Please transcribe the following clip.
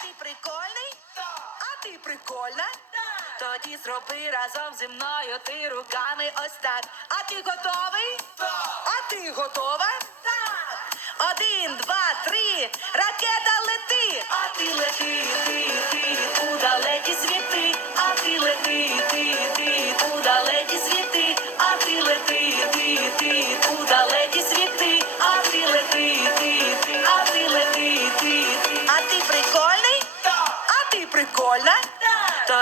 ти прикольний? А ти прикольна? Тоді зроби разом зі мною ти руками ось так. А ти готовий? А ти готова? Так. Один, два, три.